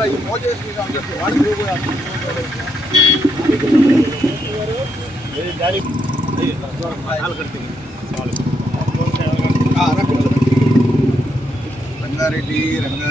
ఇక్కడ ఈ మోజు వేసుకుంటే అందరికీ వాడికి పోయి రంగారెడ్డి రంగా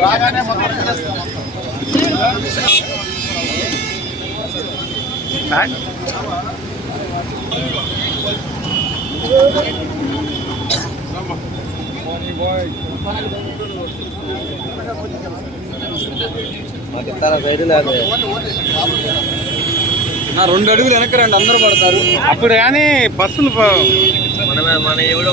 రాగానే మొత్తం నా రెండు అడుగులు వెనక్కి రండి అందరూ పడతారు. అప్పుడు కానీ బస్సులు మనమే మన ఎవడో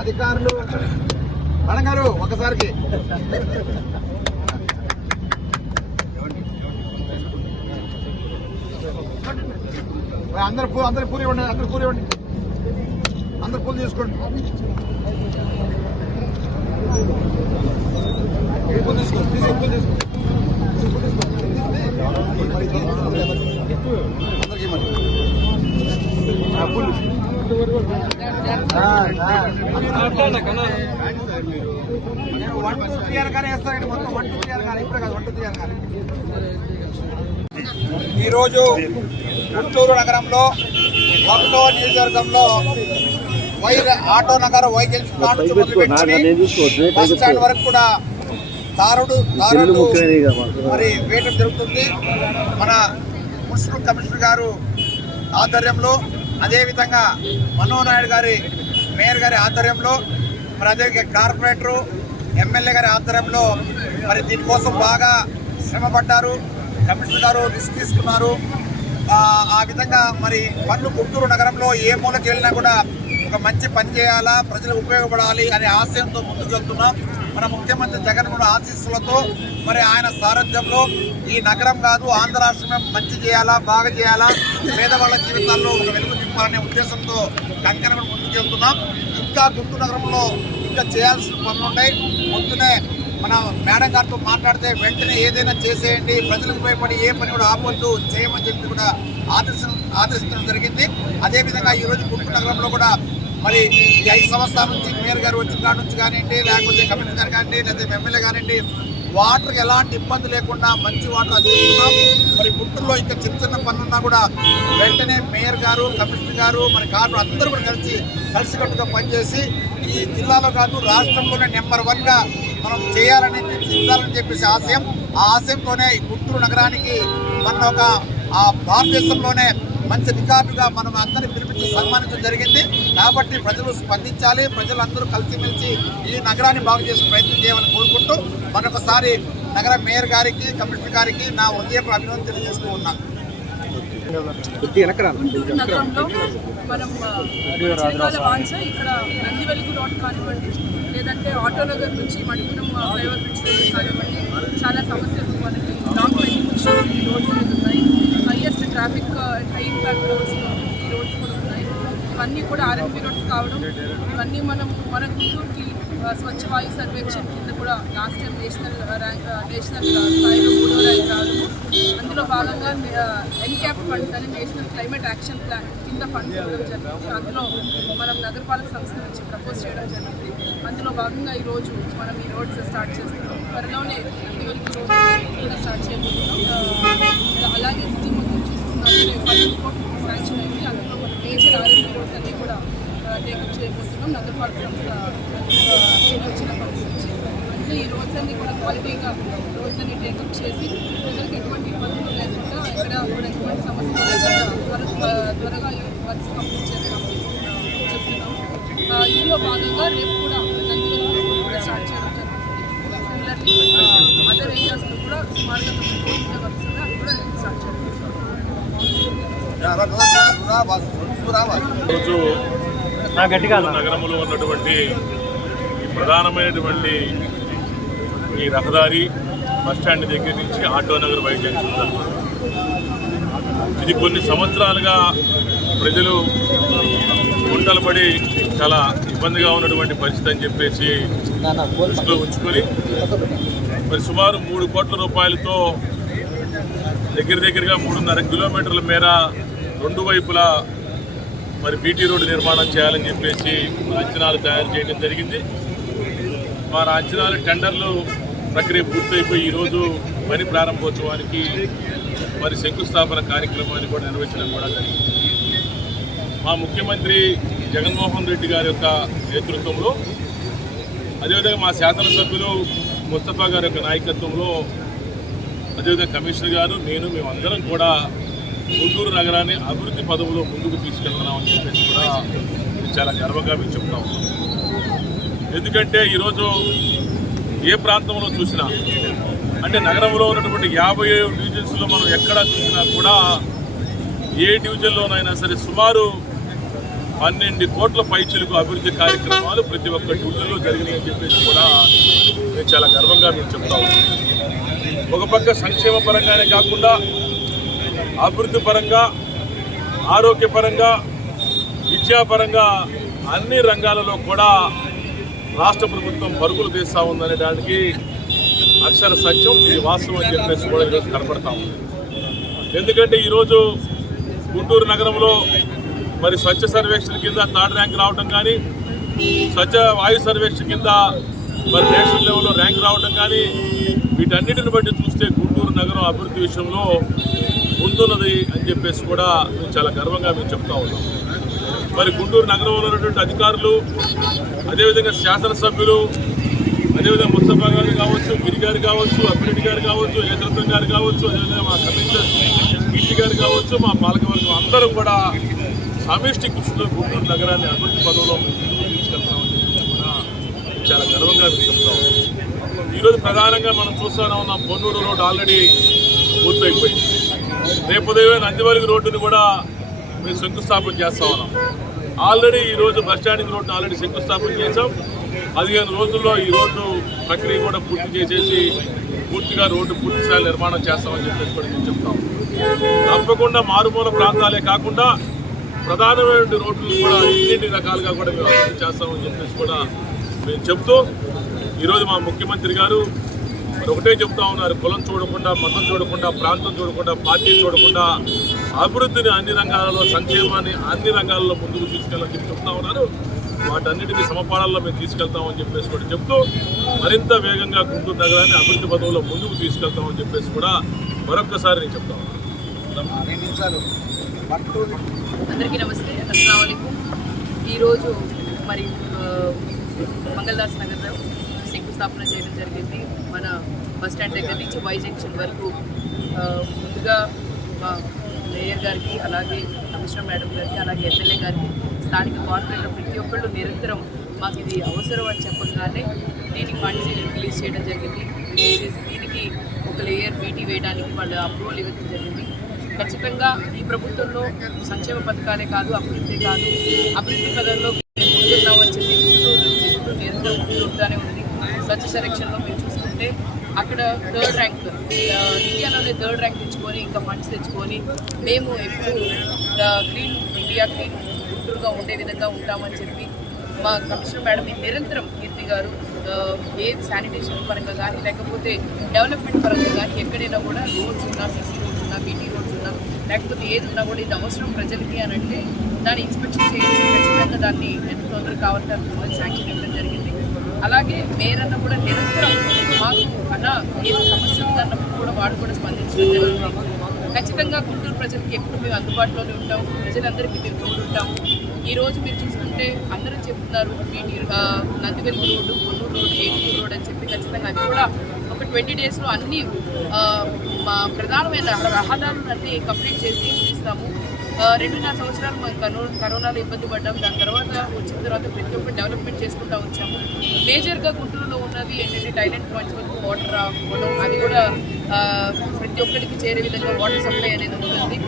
అధికారులు మేడం గారు ఒకసారికి అందరు పూ అందరు పూరి ఇవ్వండి అందరు పూరి ఇవ్వండి. అందరు పూలు తీసుకోండి. పూలు తీసుకో తీసుకో. పూలు తీసుకో. అందరికీ ఇవ్వండి. వన్ టూ త్రీ అనగానే వేస్తానండి మొత్తం వన్ టూ త్రీ అనగానే ఇప్పుడే కాదు వన్ టూ త్రీ అనగానే ఈరోజు గుంటూరు నగరంలో ఒకటో నియోజకవర్గంలో Y auto Nagar vehicles bus stand వరకు కూడా దారుడు దారుడు మరి వేయడం జరుగుతుంది. మన మున్సిపల్ కమిషనర్ గారు ఆధ్వర్యంలో అదేవిధంగా మనోనాయుడు గారి మేయర్ గారి ఆధ్వర్యంలో మరి అదే కార్పొరేటరు ఎమ్మెల్యే గారి ఆధ్వర్యంలో మరి దీనికోసం బాగా శ్రమ పడ్డారు కమిషనర్ గారు రిస్క్ తీసుకున్నారు. ఆ, ఆ విధంగా మరి పనులు గుంటూరు నగరంలో ఏ మూలకి వెళ్ళినా కూడా ఒక మంచి పని చేయాలా? ప్రజలకు ఉపయోగపడాలి అనే ఆశయంతో ముందుకెళ్తున్నాం మన ముఖ్యమంత్రి జగన్ కూడా ఆశీస్సులతో మరి ఆయన సారథ్యంలో ఈ నగరం కాదు ఆంధ్ర రాష్ట్రం మంచి చేయాలా బాగా చేయాలా? పేదవాళ్ళ జీవితాల్లో ఒక వెలుగు నింపాలనే ఉద్దేశంతో కంకణ కూడా వెళ్తున్నాం. ఇంకా గుంటూరు నగరంలో ఇంకా చేయాల్సిన పనులు ఉన్నాయి. పొద్దునే మన మేడం గారితో మాట్లాడితే వెంటనే ఏదైనా చేసేయండి. ప్రజలకు భయపడి ఏ పని కూడా ఆపొద్దు చేయమని చెప్పి కూడా ఆదేశం ఆదేశించడం జరిగింది. అదేవిధంగా ఈరోజు గుంటూరు నగరంలో కూడా మరి ఈ ఐదు సంవత్సరాల నుంచి మేయర్ గారు వచ్చిన కాడ నుంచి కానివ్వండి లేకపోతే కమిషనర్ గారు కానివ్వండి లేకపోతే ఎమ్మెల్యే కానివ్వండి వాటర్కి ఎలాంటి ఇబ్బంది లేకుండా మంచి వాటర్ అందిస్తున్నాం. మరి గుంటూరులో ఇంకా చిన్న చిన్న పనులున్నా కూడా వెంటనే మేయర్ గారు కమిషనర్ గారు మరి కార్లు అందరూ కూడా కలిసి కలిసికట్టుగా పనిచేసి ఈ జిల్లాలో కాదు రాష్ట్రంలోనే నెంబర్ వన్గా మనం చేయాలని చెందాలని చెప్పేసి ఆశయం. ఆ ఆశయంతోనే ఈ గుంటూరు నగరానికి మన ఒక ఆ భారతదేశంలోనే మంచి రికార్డుగా మనం అందరినీ పిలిపించి సన్మానించడం జరిగింది. కాబట్టి ప్రజలు స్పందించాలి. ప్రజలందరూ కలిసిమెలిసి ఈ నగరాన్ని బాగు చేసే ప్రయత్నం చేయాలని కోరుకుంటూ మరొకసారి నగర మేయర్ గారికి కమిషనర్ గారికి నా హృదయపు అభినందన తెలియజేస్తూ ఉన్నాను నగరంలో మనం ఆ, చిరకాల వాంఛ ఇక్కడ నందివెలుగు రోడ్ కానివ్వండి లేదంటే ఆటోనగర్ నుంచి మణిపురం ఫ్లైఓవర్ బ్రిడ్జ్ దగ్గర కానివ్వండి చాలా సమస్యలు మనకి లాంగ్ ఈ రోడ్స్ మీద ఉన్నాయి highest traffic and high impact roads ఈ రోడ్స్ కూడా ఉన్నాయి. ఇవన్నీ కూడా ఆర్ఎంపీ రోడ్స్ కావడం ఇవన్నీ మనం మన గుంటూరుకి స్వచ్ఛ వాయు సర్వేక్షణ కింద కూడా last time national rank national స్థాయిలో మూడో ర్యాంక్ రావడము అందులో భాగంగా ఎన్క్యాప్ ఫండ్స్ అని నేషనల్ క్లైమేట్ యాక్షన్ ప్లాన్ కింద ఫండ్స్ ఇవ్వడం జరిగింది. అందులో మనం నగరపాలక సంస్థ నుంచి ప్రపోజ్ చేయడం జరిగింది. అందులో భాగంగా ఈరోజు మనం ఈ రోడ్స్ స్టార్ట్ చేస్తున్నాం. త్వరలోనే స్టార్ట్ చేయబోతున్నాం. అలాగే సిటీ మొత్తం చూసుకున్నట్లయితే పన్నెండు కోట్లు శాంక్షన్ అయింది అందులో మన మేజర్ ఆర్ఎంపీ రోడ్స్ అన్ని కూడా టేకప్ చేయబోతున్నాం నగరపాలక సంస్థ ఆ, వచ్చిన ఫండ్స్ నుంచి అంటే ఈ రోడ్స్ అన్ని కూడా క్వాలిటీగా రోడ్స్ అన్ని టేకప్ చేసి ప్రజలకు ఎటువంటి ఇబ్బందులు లేకుండా ఎక్కడ కూడా ఎటువంటి సమస్యలు లేకుండా త్వర త్వరగా ఈ వర్క్స్ కంప్లీట్ చేస్తామని ఆ, చెప్తున్నాము ఆ, ఇందులో భాగంగా రేపు కూడా నందివెలుగు రోడ్ కూడా స్టార్ట్ చేయడం జరుగుతుంది సిమిలర్లీ అదర్ ఏరియాస్లో కూడా సుమారుగా తొమ్మిది కోట్ల వర్క్స్ ఉన్నాయి అది కూడా రేపు స్టార్ట్ చేయడం జరుగుతుంది రోజు నగరంలో ఉన్నటువంటి ఈ ప్రధానమైనటువంటి ఈ రహదారి బస్ స్టాండ్ దగ్గర నుంచి ఆటో నగర్ బై జంక్షన్ వరకు. ఇది కొన్ని సంవత్సరాలుగా ప్రజలు గుంటలు పడి చాలా ఇబ్బందిగా ఉన్నటువంటి పరిస్థితి అని చెప్పేసి దృష్టిలో ఉంచుకొని మరి సుమారు మూడు కోట్ల రూపాయలతో దగ్గర దగ్గరగా మూడున్నర కిలోమీటర్ల మేర రెండు వైపులా మరి బీటీ రోడ్డు నిర్మాణం చేయాలని చెప్పేసి అంచనాలు తయారు చేయడం జరిగింది. మన అంచనాలు టెండర్లు ప్రక్రియ పూర్తయిపోయి ఈరోజు పని ప్రారంభోత్సవానికి మరి శంకుస్థాపన కార్యక్రమాన్ని కూడా నిర్వహించడం కూడా జరిగింది. మా ముఖ్యమంత్రి జగన్మోహన్ రెడ్డి గారి యొక్క నేతృత్వంలో అదేవిధంగా మా శాసనసభ్యులు ముస్తఫా గారి యొక్క నాయకత్వంలో అదేవిధంగా కమిషనర్ గారు నేను మేమందరం కూడా గుంటూరు నగరాన్ని అభివృద్ధి పదవులో ముందుకు తీసుకెళ్తున్నామని చెప్పేసి కూడా చాలా గర్వంగా మేము చెప్తా ఉన్నాం ఎందుకంటే ఈరోజు ఏ ప్రాంతంలో చూసినా అంటే నగరంలో ఉన్నటువంటి యాభై ఏడు డివిజన్స్లో మనం ఎక్కడ చూసినా కూడా ఏ డివిజన్లోనైనా సరే సుమారు పన్నెండు కోట్ల పైచులకు అభివృద్ధి కార్యక్రమాలు ప్రతి ఒక్క ఊళ్ళలో జరిగినాయని చెప్పేసి కూడా నేను చాలా గర్వంగా మేము చెప్తా ఒక పక్క సంక్షేమ పరంగానే కాకుండా అభివృద్ధి పరంగా ఆరోగ్యపరంగా విద్యాపరంగా అన్ని రంగాలలో కూడా రాష్ట్ర ప్రభుత్వం పరుగులు తీస్తూ ఉందనే దానికి అక్షర సత్యం ఇది వాస్తవం అని చెప్పేసి కూడా ఈరోజు కనపడతా ఉంది. ఎందుకంటే ఈరోజు గుంటూరు నగరంలో మరి స్వచ్ఛ సర్వేక్షణ కింద థర్డ్ ర్యాంక్ రావడం కానీ స్వచ్ఛ వాయు సర్వేక్షణ కింద మరి నేషనల్ లెవెల్లో ర్యాంక్ రావడం కానీ వీటన్నిటిని బట్టి చూస్తే గుంటూరు నగరం అభివృద్ధి విషయంలో ముందున్నది అని చెప్పేసి కూడా మేము చాలా గర్వంగా మేము చెప్తా ఉన్నాం. మరి గుంటూరు నగరంలో ఉన్నటువంటి అధికారులు అదేవిధంగా శాసనసభ్యులు అదేవిధంగా ముస్తఫా గారు కావచ్చు గిరి గారు కావచ్చు అభిరెడ్డి గారు కావచ్చు ఏదరత్నం గారు కావచ్చు అదేవిధంగా మా కమిషనర్ ఇంటి గారు కావచ్చు మా పాలకవర్గం అందరం కూడా సమిష్టి కృషిలో గుంటూరు నగరాన్ని అభివృద్ధి పదవిలో తీసుకెళ్తామని కూడా చాలా గర్వంగా చెప్తాం ఈరోజు ప్రధానంగా మనం చూస్తూనే ఉన్నాం పొన్నూరు రోడ్డు ఆల్రెడీ పూర్తయిపోయింది. రేపు ఉదయం నందివలిగి రోడ్డుని కూడా మేము శంకుస్థాపన చేస్తా ఉన్నాం. ఆల్రెడీ ఈ రోజు బస్ రోడ్డును ఆల్రెడీ శంకుస్థాపన చేసాం పదిహేను రోజుల్లో ఈ రోడ్డు ప్రక్రియ కూడా పూర్తి చేసేసి పూర్తిగా రోడ్డు పూర్తి స్థాయి నిర్మాణం చేస్తామని చెప్పేసి కూడా మేము చెప్తాం. తప్పకుండా మారుమూల ప్రాంతాలే కాకుండా ప్రధానమైన రోడ్లు కూడా ఇన్నింటి రకాలుగా కూడా మేము అభివృద్ధి చేస్తామని చెప్పేసి కూడా మేము చెప్తూ ఈరోజు మా ముఖ్యమంత్రి గారు మరి ఒకటే చెప్తా ఉన్నారు. కులం చూడకుండా మతం చూడకుండా ప్రాంతం చూడకుండా పార్టీ చూడకుండా అభివృద్ధిని అన్ని రంగాలలో సంక్షేమాన్ని అన్ని రంగాలలో ముందుకు తీసుకెళ్ళని చెప్పి చెప్తా ఉన్నారు. వాటన్నిటిని సమపాళల్లో మేము తీసుకెళ్తామని చెప్పేసి కూడా చెప్తూ మరింత వేగంగా గుంటూరు నగరాన్ని అభివృద్ధి పదవుల్లో ముందుకు తీసుకెళ్తామని చెప్పేసి కూడా మరొక్కసారి నేను చెప్తా ఉన్నాను అందరికీ నమస్తే అస్సలం ఈరోజు మరి మంగళదాస్ నగర్లో శంకుస్థాపన చేయడం జరిగింది. మన బస్ స్టాండ్ దగ్గర నుంచి వై జంక్షన్ వరకు ముందుగా మా మేయర్ గారికి అలాగే కమిషనర్ మేడం గారికి అలాగే ఎమ్మెల్యే గారికి స్థానిక కార్పొరేటర్ ప్రతి ఒక్కళ్ళు నిరంతరం మాకు ఇది అవసరం అని చెప్పగానే దీనికి ఫండ్స్ రిలీజ్ చేయడం జరిగింది. రిలీజ్ చేసి దీనికి ఒక లేయర్ బీటీ వేయడానికి వాళ్ళు అప్రూవల్ ఇవ్వడం జరిగింది. ఖచ్చితంగా ఈ ప్రభుత్వంలో సంక్షేమ పథకాలే కాదు అభివృద్ధి కాదు. అభివృద్ధి పదంలో మేము ముందున్నామని చెప్పి గుంటూరు గుంటూరు నిరంతరం ముందుంటానే ఉంది స్వచ్ఛ సెలక్షన్లో మీరు చూసుకుంటే అక్కడ థర్డ్ ర్యాంక్ ఇండియాలోనే థర్డ్ ర్యాంక్ తెచ్చుకొని ఇంకా ఫండ్స్ తెచ్చుకొని మేము ఎప్పుడు గ్రీన్ ఇండియా క్లీన్ గుంటూరుగా ఉండే విధంగా ఉంటామని చెప్పి మా కమిషనర్ మేడం నిరంతరం కీర్తి గారు ఏ శానిటేషన్ పరంగా కానీ లేకపోతే డెవలప్మెంట్ పరంగా కానీ ఎక్కడైనా కూడా రోడ్స్ ఉన్నా సీసీ ఉన్నా బీటీ రోడ్స్ ఉన్నా లేకపోతే ఏది ఉన్నా కూడా ఇది అవసరం ప్రజలకి అని అంటే దాన్ని ఇన్స్పెక్షన్ చేయించి ఖచ్చితంగా దాన్ని ఎంత తొందరగా కావాలంటే అంత శాంక్షన్ ఇవ్వడం జరిగింది. అలాగే మేయర్ అన్న కూడా నిరంతరం మాకు అన్న ఏదో సమస్య ఉందన్నప్పుడు కూడా వాడు కూడా స్పందించడం జరుగుతుంది. ఖచ్చితంగా గుంటూరు ప్రజలకి ఎప్పుడు మేము అందుబాటులోనే ఉంటాం ప్రజలందరికీ మేము తోడుంటాం ఈరోజు మీరు చూసుకుంటే అందరూ చెప్తున్నారు BT Nandivelli road Konnuru road Eturu road అని చెప్పి ఖచ్చితంగా అది కూడా ఒక ట్వంటీ డేస్లో అన్ని ప్రధానమైన రహదారులు ప్రధానమైన రహదారులన్నీ కంప్లీట్ చేసి ఇస్తాము రెండున్నర సంవత్సరాలు మనం కరో కరోనాలో ఇబ్బంది పడ్డాం దాని తర్వాత వచ్చిన తర్వాత ప్రతి ఒక్కటి డెవలప్మెంట్ చేసుకుంటూ వచ్చాము. మేజర్గా గుంటూరులో ఉన్నవి ఏంటంటే టైలెంట్ పాయింట్స్ వరకు వాటర్ రావడం అది కూడా ప్రతి ఒక్కరికి చేరే విధంగా వాటర్ సప్లై అనేది ఉంటుంది.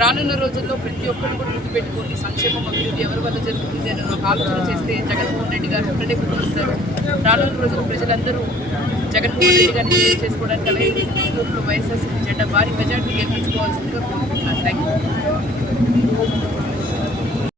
రానున్న రోజుల్లో ప్రతి ఒక్కరు కూడా గుర్తుపెట్టుకోండి సంక్షేమం అభివృద్ధి ఎవరి వల్ల జరుగుతుంది అని ఆలోచన చేస్తే జగన్మోహన్ రెడ్డి గారు ఒక్కడే గుర్తిస్తారు. రానున్న రోజుల్లో ప్రజలందరూ జగన్మోహన్ రెడ్డి గారిని చేసుకోవడానికి అలాగే వైఎస్ఆర్సీపీ జెండా భారీ మెజార్టీ గెలిపించుకోవాల్సిందిగా కోరుకుంటున్నాను. Thank you